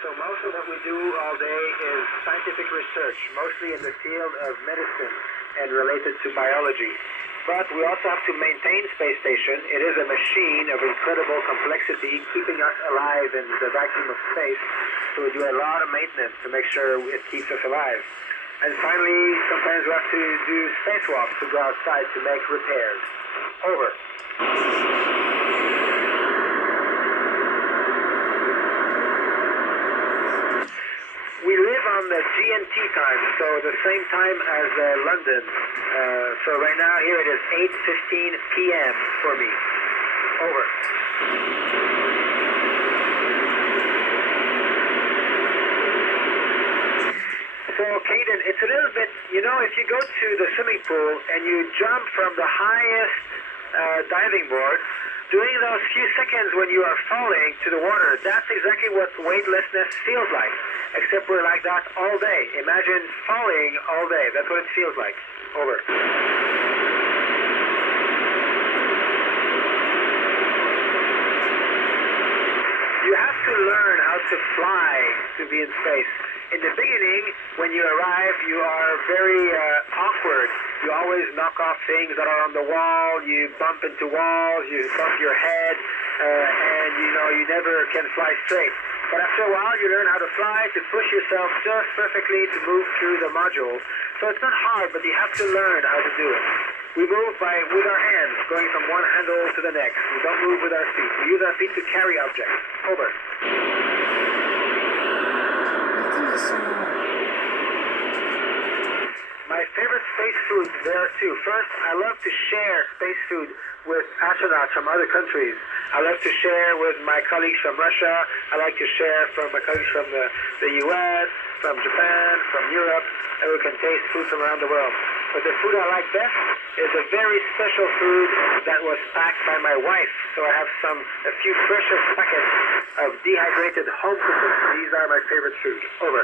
So most of what we do all day is scientific research, mostly in the field of medicine and related to biology. But we also have to maintain Space Station. It is a machine of incredible complexity, keeping us alive in the vacuum of space. So we do a lot of maintenance to make sure it keeps us alive. And finally, sometimes we have to do spacewalks to go outside to make repairs. Over. We live on the GMT time, so the same time as London. So right now here it is 8:15 p.m. for me. Over. So Caden, it's a little bit, if you go to the swimming pool and you jump from the highest diving board, during those few seconds when you are falling to the water, that's exactly what weightlessness feels like. Except we're like that all day. Imagine falling all day. That's what it feels like. Over. You have to learn how to fly to be in space. In the beginning, when you arrive, you are very awkward. You always knock off things that are on the wall. You bump into walls. You bump your head, and you never can fly straight. But after a while, you learn how to fly, to push yourself just perfectly to move through the modules. So it's not hard, but you have to learn how to do it. We move with our hands, going from one handle to the next. We don't move with our feet. We use our feet to carry objects. Over. My favorite space food, there are two. First, I love to share space food with astronauts from other countries. I love to share with my colleagues from Russia. I like to share from my colleagues from the U.S., from Japan, from Europe, and we can taste food from around the world. But the food I like best is a very special food that was packed by my wife. So I have a few precious packets of dehydrated home cooked. These are my favorite food. Over.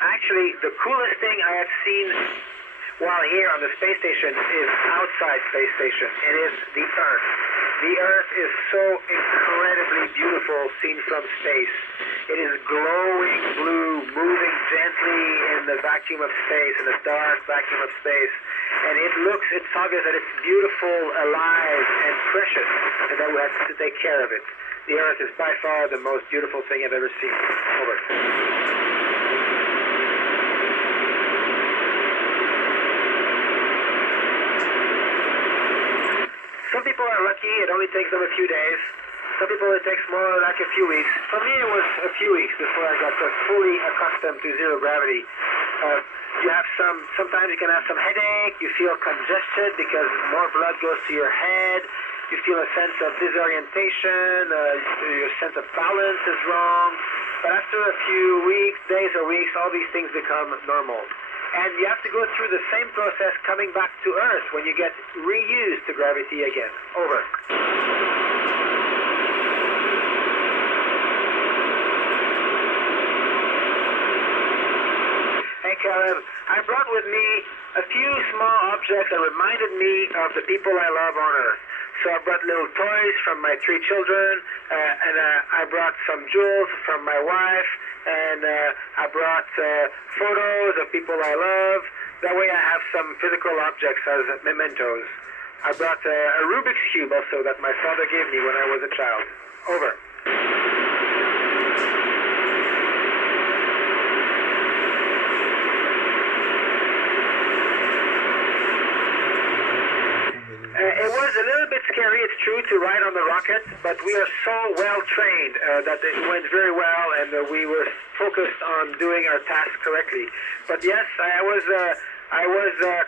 Actually, the coolest thing I have seen while here on the space station is outside space station. It is the Earth. The Earth is so incredibly beautiful seen from space. It is glowing blue, moving gently in the vacuum of space, in the dark vacuum of space. And it's obvious that it's beautiful, alive, and precious, and that we have to take care of it. The Earth is by far the most beautiful thing I've ever seen. Over. Some people are lucky, it only takes them a few days. Some people it takes more like a few weeks. For me it was a few weeks before I got fully accustomed to zero gravity. Sometimes you can have some headache, you feel congested because more blood goes to your head, you feel a sense of disorientation, your sense of balance is wrong. But after a few days or weeks, all these things become normal. And you have to go through the same process coming back to Earth when you get reused to gravity again. Over. Hey, Caleb, I brought with me a few small objects that reminded me of the people I love on Earth. So I brought little toys from my 3 children, and I brought some jewels from my wife, and I brought photos of people I love. That way I have some physical objects as mementos. I brought a Rubik's Cube also that my father gave me when I was a child. Over. It was a little bit scary, it's true, to ride on the rocket, but we are so well trained that it went very well, and we were focused on doing our task correctly. But yes, I was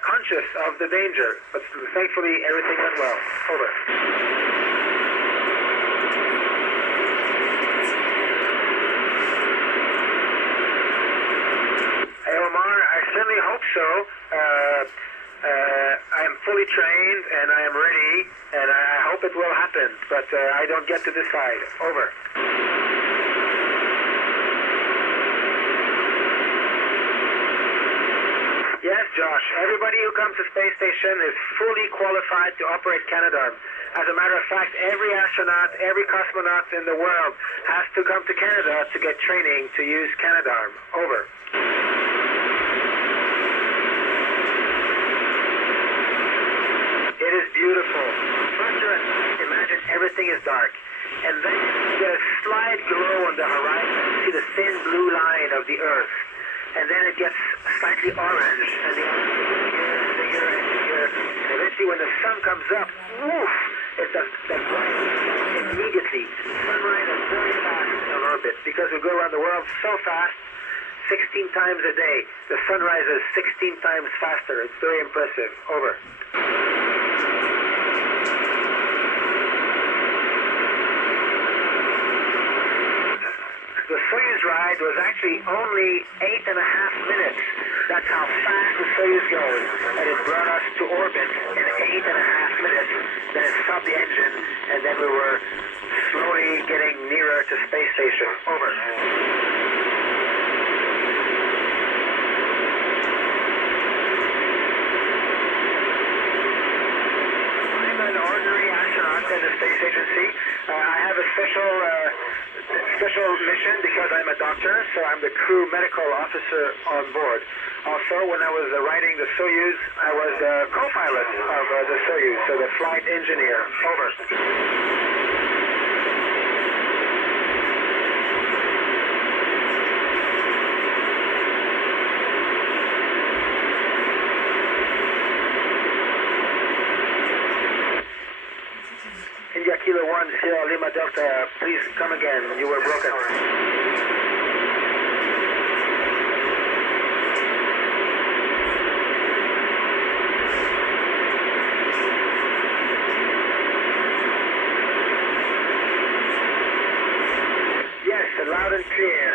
conscious of the danger, but thankfully everything went well. Over. Hey Omar, I certainly hope so. I am fully trained and I am ready, and I hope it will happen, but I don't get to decide. Over. Yes, Josh. Everybody who comes to space station is fully qualified to operate Canadarm. As a matter of fact, every astronaut, every cosmonaut in the world has to come to Canada to get training to use Canadarm. Over. It is beautiful. First, imagine everything is dark. And then you get a slight glow on the horizon. You see the thin blue line of the Earth. And then it gets slightly orange. And the orange gets bigger and bigger. And eventually when the sun comes up, woof, it's the bright immediately. Sunrise is very fast on orbit because we go around the world so fast, 16 times a day. The sunrise is 16 times faster. It's very impressive. Over. The Soyuz ride was actually only 8.5 minutes. That's how fast the Soyuz goes. And it brought us to orbit in 8.5 minutes. Then it stopped the engine, and then we were slowly getting nearer to space station. Over. I'm an ordinary astronaut in the space agency. I have a special mission because I'm a doctor, so I'm the crew medical officer on board. Also, when I was riding the Soyuz, I was the co-pilot of the Soyuz, so the flight engineer. Over. India Kilo 1, Sierra Lima Delta, please come again. You were broken. Yes, loud and clear.